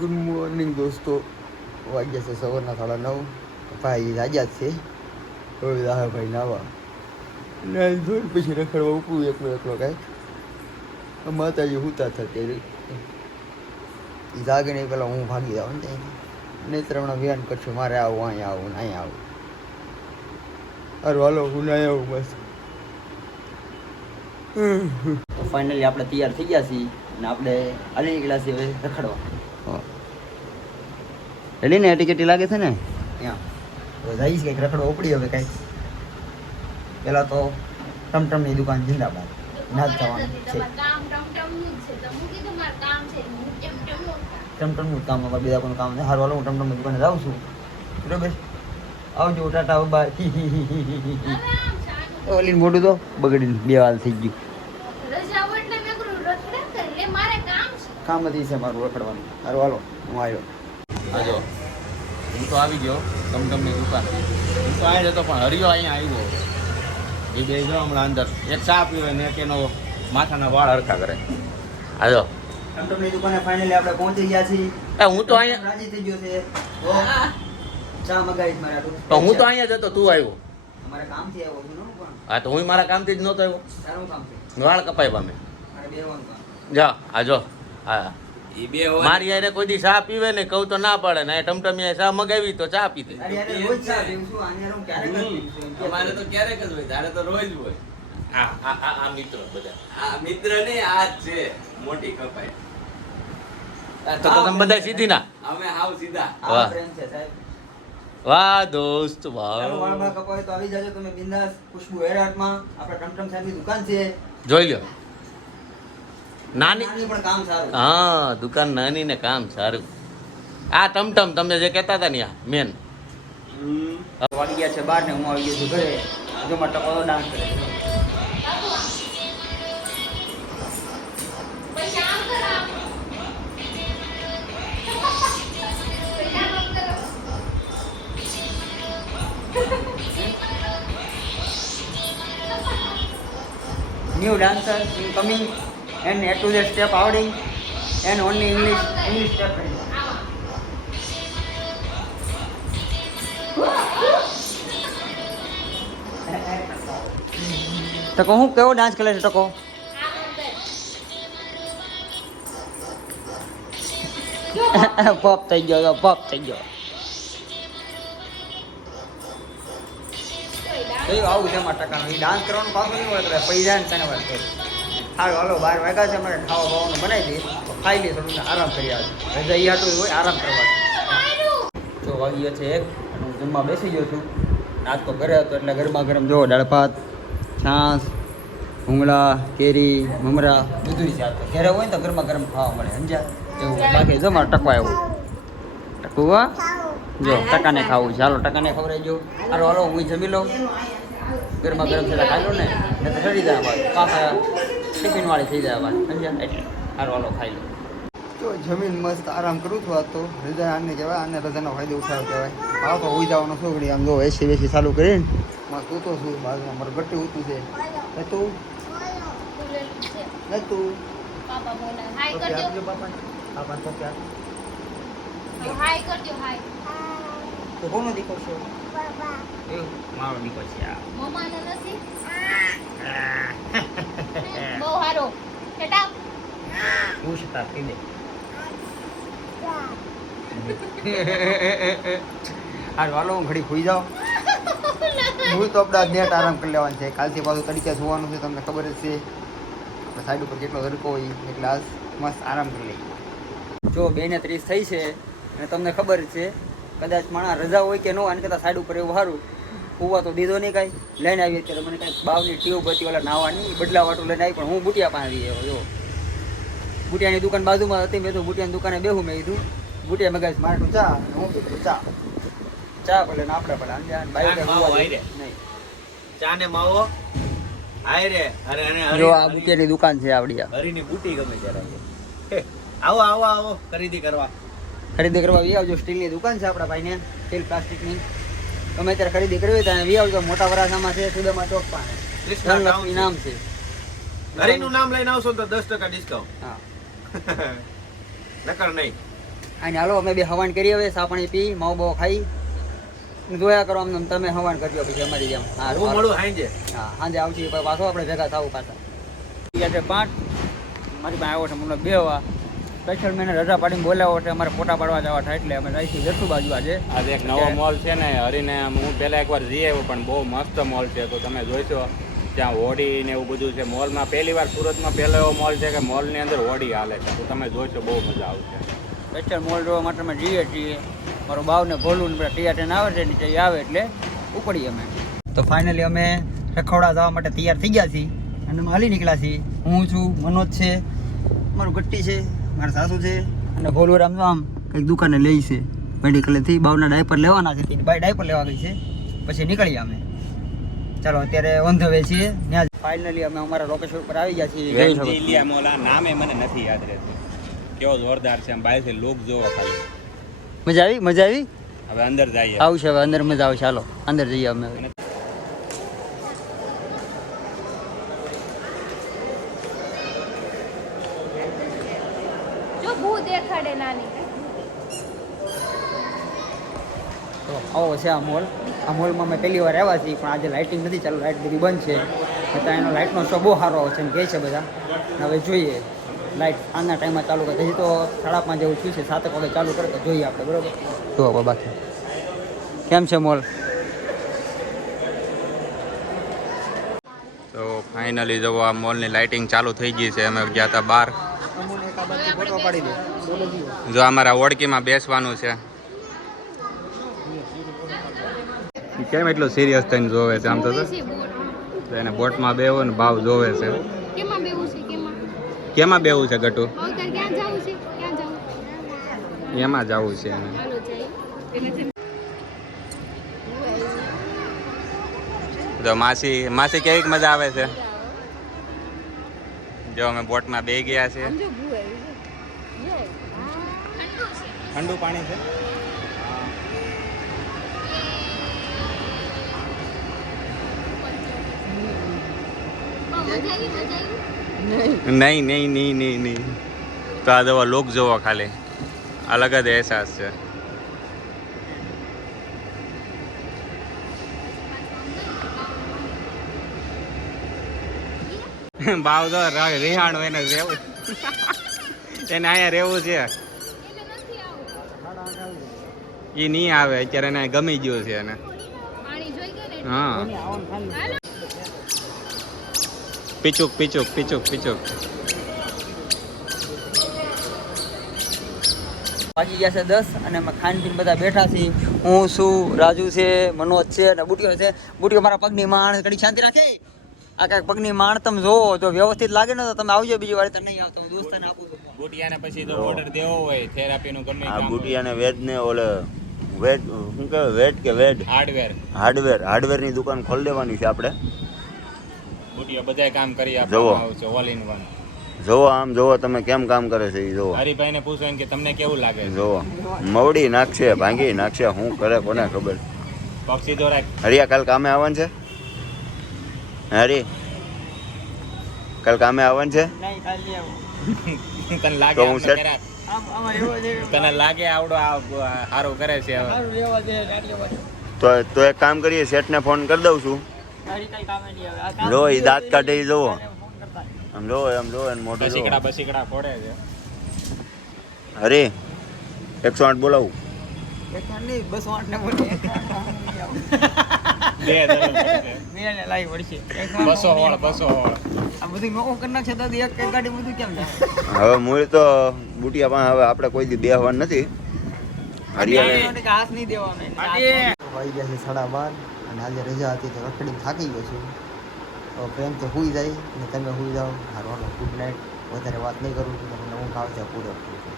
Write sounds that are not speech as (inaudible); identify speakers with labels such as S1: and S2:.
S1: Good morning દોસ્તો. વાગ્યા છે સવારના સાડા નવ. ભાઈ રાજા છે. હવે રાહા ભાઈ નાવા ને ધોર પછી રખડવા ઉપડું એકલો એકલો કાંઈક. માતાજી હુતા થતી એ જાગે નહીં, પેલા હું ભાગી જાઉં ને નહીં નેત્રમણા વ્યાન કરશું, મારે આવું, અહીંયા આવું ને અહીંયા આવું. અરે હાલો, હું ના આવું બસ. ફાઇનલી આપણે તૈયાર થઈ ગયા છીએ અને આપણે હાલી નીકળ્યા છીએ હવે રખડવા. એલી ને એટીકેટી લાગે છે ને? ત્યાં તો જઈશ કંઈક રખડો ઉપડી હવે કંઈક. પહેલાં તો ટમટમની દુકાન જિંદાબાદ. ના જ જવાનું છે. ટમટમનું જ કામ હવે બીજા કોઈનું કામ નહીં. હારું વાલો હું ટમટમની દુકાને જાઉં છું. બરોબર? આવજો ટાટા બાય હી હી હી હી હી હી ઓલી મોઢું તો બગડીને બે હાલ થઈ ગયું. કામ નથી છે મારું રખડવાનું. હારું હાલો હું આવ્યો.
S2: આજો. હું તો આવી ગયો ટમટમની દુકાન. હું તો આવી જતો પણ હરિયો અહીંયા આવ્યો એ બે જો હમણાં અંદર. એક ચા પીવે ને એક એનો માથાના વાળ હરખા કરે. આજો.
S1: ટમટમની દુકાને ફાઇનલી આપણે પહોંચી ગયા છીએ.
S2: એ હું તો અહીંયા
S1: રાજી થઈ ગયો છે. ચા મગાવી મારા
S2: તો હું તો અહીંયા જતો તું આવ્યો.
S1: અમારે કામથી આવ્યો હું પણ.
S2: હા તો હું મારા કામથી જ નહોતો આવ્યો.
S1: સારું કામ
S2: વાળ કપાય પામે.
S1: મારે
S2: જા આજો. હા. મારી યારે કોઈ દી ચા પીવે ને કહું તો ના પાડે. ને ટમટમી ચા મગાવી તો ચા પીધી
S1: અરે યાર રોજ ચા પીવું છું આની હું ક્યારેક જ પીવું છું એમ કે
S3: અમારે તો ક્યારેક જ હોય તારે તો રોજ હોય.
S2: આ આ આ- મિત્ર બધા.
S3: આ મિત્ર ને આ છે મોટી કપાઈ.
S2: તો તો તમે બધા સીધી ના.
S3: અમે હાવ સીધા.
S1: આ
S2: વાહ.
S1: પ્રેમ છે સાહેબ.
S2: વાહ દોસ્ત
S1: ચાલો વાળમાં
S2: વાહ
S1: કપાય તો આવી જાજો તમે બિંદાસ ખુશ્બુ હેર આર્ટમાં આપણે ટમટમ સાહેબની દુકાન છે.
S2: જોઈ લ્યો. નાની
S1: પણ કામ સારું.
S2: હા દુકાન નાની ને કામ સારું. આ ટમટમ તમે જે કહેતા હતા ને મેન.
S1: વાળી ગયા છે બાર ને હું આવી ગયો છું ઘરે. જો મારા ટકો ડાન્સ કરે new dancer in incoming and A to Z step આવડી and only English English step ready. ટકો, હું કેવો ડાન્સ કરે છે ટકો? (laughs) પોપ થઈ ગયો પોપ થઈ ગયો. આવું છે ટકાનું? એ ડાન્સ કરવાનું પાછું નહીં હોય પૈસા ને તને વાત કરી હાલો હાલો, બાર વાગ્યા છે, અમારે ખાવા બાવાનું બનાવી દઈએ. ખાઈ લઈએ થોડું આરામ કરી આવે રજા એ હાટું હોય, આરામ કરવા. તો વાગી ગયો છે એક હું જમવા બેસી ગયો છું. નાસ્તો ઘરે હતો, એટલે ગરમા ગરમ જો દાળ ભાત, છાશ ભૂંગળા કેરી, મમરા બધું જ આવતું ઘરે હોય ને તો ગરમા ગરમ ખાવા મળે, સમજ્યા? એવું બાકી જો મારે ટકવા એવું ટકવા જો, ટકાને ખાવું છે. હાલો, ટકાને ખવડાવજો હાલો હાલો, હું જમી લઉં. ગરમા ગરમ છે ખાઈ લો ને. તો ચડી જાય પાછા ટિફિન વાળી થઈ જાય બાદ સમજ્યા? એટલે સારું હાલો ખાઈ લો. તો જમીન મસ્ત આરામ કરું છું આ તો. રજા આને કહેવાય આને રજાનો ફાયદો ઉઠાવ કહેવાય. હા તો હોઈ જવાનો છોકરી આમ જો એસી વેસી ચાલુ કરીને માં સૂતો છું બાજુમાં મારું ગટ્ટી ઊતું છે. તું? તું?
S4: હાય કરજો હાય હાય.
S1: તો કોનો દીકરો છે? એવું? મારો દીકરો છે આ.
S4: મમ્માનો નથી? બહુ સારો
S1: તાર કહી દે હારું હાલો હું ઘડી ખોઈ જાઉં (laughs) હું તો આપણા નેટ આરામ કરી લેવાનું છે. કાલથી પાછું તરીકે સુવાનું છે તમને ખબર જ છે. આપણે સાઈડ ઉપર કેટલો તડકો હોય એટલે આજ મસ્ત આરામ કરી લઈએ. જો બે ને ત્રીસ થઈ છે અને તમને ખબર જ છે કદાચ માણા રજા હોય કે ન હોય અને કદાચ સાઈડ ઉપર એવું સારું. કૂવા તો દીધો નહીં કાંઈ. લઈને આવી અત્યારે મને કાંઈક બાવની ટ્યુબ હતી ઓલા નાવાની બદલા વાટું લઈને આવી પણ હું બુટિયા પાસે આવી ગયો જો. બુટિયાની દુકાન બાજુમાં હતી મેં તો બુટિયાની દુકાને બેહું મેં કીધું. બુટિયા મગાવીશ મારે ચા અને હું કીધું ચા. ચા ભલે ને આપણે ભલે અંજાન બાઈક. નહીં.
S3: ચા ને માવો હાય રે અરે અને
S1: જો આ બુટિયાની દુકાન છે આવડી આ.
S3: હરીની બુટી ગમે ત્યારે આવો આવો આવો ખરીદી કરવા.
S1: ખરીદી કરવા આવી આવજો. સ્ટીલની દુકાન છે આપણા ભાઈને સ્ટીલ પ્લાસ્ટિકની. તમે અત્યારે ખરીદી કરવી હોય ત્યાં આવજો. મોટા વરાસામાં છે સુદામા ચોક પાસે. ધનલક્ષ્મી નામ છે.
S3: હરીનું નામ લઈને આવશો તો દસ ટકા ડિસ્કાઉન્ટ
S1: હા. (laughs)
S3: નકર નહીં.
S1: અને હાલો અમે બે હવાન કરીએ હવે સાપણી પી માવો બાવો ખાઈ. જોયા કરો આમ તમે હવાન કરજો પછી અમારી જેમ. હા
S5: હું મળું હાંજે.
S1: હા સાંજે આવશે પાછો આપણે ભેગા થાવું પાછા. છે પાંચ મારી પાસે આવ્યો છે મને બે વા સ્પેશિયલ મેને રજા પાડીને બોલાવો છે અમારે ફોટા પાડવા જવા થાય એટલે અમે જઈશું જશું બાજુ આજે.
S6: આજે એક નવો મોલ છે ને હરીને હું પહેલાં એકવાર જઈ આવ્યો પણ બહુ મસ્ત મોલ છે. તો તમે જોઈશો ત્યાં હોડી ને એવું બધું છે. મોલમાં પહેલી વાર સુરતમાં પહેલો એવો મોલ છે કે મોલની અંદર હોડી હાલે છે. તો તમે જોઈશો બહુ મજા આવશે.
S1: સ્પેશિયલ મોલ જોવા માટે અમે જઈએ છીએ. મારો બાવને ભોલું ને ટીયા ટેન આવે છે નીચે આવે એટલે ઉપડીએ અમે. તો ફાઇનલી અમે રખોડા જવા માટે તૈયાર થઈ ગયા છીએ. અને હાલી નીકળ્યા છીએ. હું છું મનોજ છે. મારું ગટ્ટી છે. મારા સાસુ છે. અને ભોલું રામ તો આમ કંઈક દુકાને લઈ છે. મેડિકલેથી બાવના ડાયપર લેવાના છે ભાઈ બાય ડાયપર લેવા ગઈ છે. પછી નીકળીએ અમે. ચાલો અત્યારે ઓન ધ વે છીએ ત્યાં ફાઇનલી અમે અમારા લોકેશન ઉપર આવી ગયા છીએ.
S6: ઇલિયા મોલ નામે મને નથી યાદ રહેતું. કેવો જોરદાર છે આમ બહારથી લુક જોવો ખાલી.
S1: મજા આવી? મજા આવી?
S6: હવે અંદર જઈએ.
S1: આવશે હવે અંદર મજા આવશે. ચાલો અંદર જઈએ અમે
S4: જો ભૂ દેખાડે નાની.
S1: તો આવો છે આ મોલ. આ મોલમાં અમે પહેલી વાર આવ્યા છીએ પણ આજે લાઇટિંગ નથી ચાલુ લાઇટ બધી બંધ છે. ત્યાં એનો લાઇટનો શો બહુ સારો આવે છે એમ કહે છે બધા. હવે જોઈએ લાઇટ આના ટાઈમમાં ચાલુ કરે. હજી તો સાડા પાંચ જેવું થયું છે સાતેક વાગે ચાલુ કરે તો જોઈએ આપણે બરાબર? તો બાકી. કેમ છે મોલ?
S6: તો ફાઇનલી જો આ મોલની લાઇટિંગ ચાલુ થઈ ગઈ છે અમે ગયા હતા બહાર
S1: દે
S6: જો અમારા ઓળખીમાં બેસવાનું છે. કેમ એટલું સિરિયસ થઈને જોવે છે આમ તો એને બોટમાં બેવો ને ભાવ જોવે છે.
S4: કેમાં બેવું છે
S6: ગટુ? એમાં જવું છે એને. જો માસી માસી કેવી મજા આવે છે? જો અમે બોટમાં બે ગયા છે ઠંડુ પાણી છે. નહીં નહીં, નહીં નહીં નહીં. તો આ દવા લોક જોવા ખાલી. અલગ જ અહેસાસ છે. ભાવ તો રિહાણું એને રહેવું. (laughs) એને અહીંયા રહેવું છે. એ નહીં આવે અત્યારે એને ગમી ગયું છે એને. હા. પીચુક પીચુક પીચુક પીચુક.
S1: વાગી ગયા છે દસ અને અમે ખાન પીને બધા બેઠા છીએ. હું છું રાજુ છે મનોજ છે અને બુટીઓ છે. બુટીઓ મારા પગની માણ કડી શાંતિ રાખે. આ કાંઈક પગની માણ તમે જોવો જો વ્યવસ્થિત લાગે ને તો તમે આવજો બીજી વાર તો નહીં આવતો દોસ્તને આપું
S6: બુટિયાને પછી તો ઓર્ડર દેવો હોય થેરાપીનું ગમે
S5: આ બુટિયાને વેદ ને ઓલે વેદ શું કહેવાય વેટ કે વેદ
S6: હાર્ડવેર
S5: હાર્ડવેર હાર્ડવેરની દુકાન ખોલી દેવાની છે આપણે.
S6: બુટિયા બધાય કામ કરી આપણે ઓલ ઇન વન
S5: જોવો આમ જોવો તમે કેમ કામ કરે છે એ જોવો
S6: હરિભાઈને પૂછો કે તમને કેવું લાગે
S5: જોવો મવડી નાખશે ભાંગી નાખશે શું કરે કોને ખબર.
S6: પક્ષી દોરા.
S5: હરિયા કાલ કામે આવવાનું છે? હરી કાલ કામે આવવાનું છે?
S1: નહીં ખાલી આવું. (laughs)
S6: તને લાગે
S5: તો હું
S6: આપણે તને લાગે આવડો આ સારું કરે છે હવે?
S5: તો તો એક કામ કરીએ શેઠને ફોન કરી દઉં છું. જો એ દાંત કાઢે જોવો.
S1: કરતા
S5: આમ લો આમ જોવો એને મોઢું
S6: બસીકડા બસીકડા ફોડે છે.
S5: અરે એકસો આઠ બોલાવું.
S1: એકસો આઠ નહીં બસો આઠ ને બોલી (laughs)
S6: બે જરૂર
S1: લાવી પડશે
S6: બસો હોળ બસો હોળ
S1: આ બધું નોકો કરી નાખશે તો એક એક ગાડી બધું કેમ થાય
S5: હવે મૂળ તો બુટિયા પણ હવે આપણે કોઈ દી બેહવાનું નથી.
S1: નહીં દેવાનો ગયા છે સાડા બાર અને આજે રજા હતી તો રખડી થાકી ગયો છું. તો પ્રેમ તો સુઈ જાય ને તમે સુઈ જાઓ. હારો ગુડ નાઇટ વધારે વાત નહીં કરું છું તમને ઊંઘ આવશે પૂરેપૂરી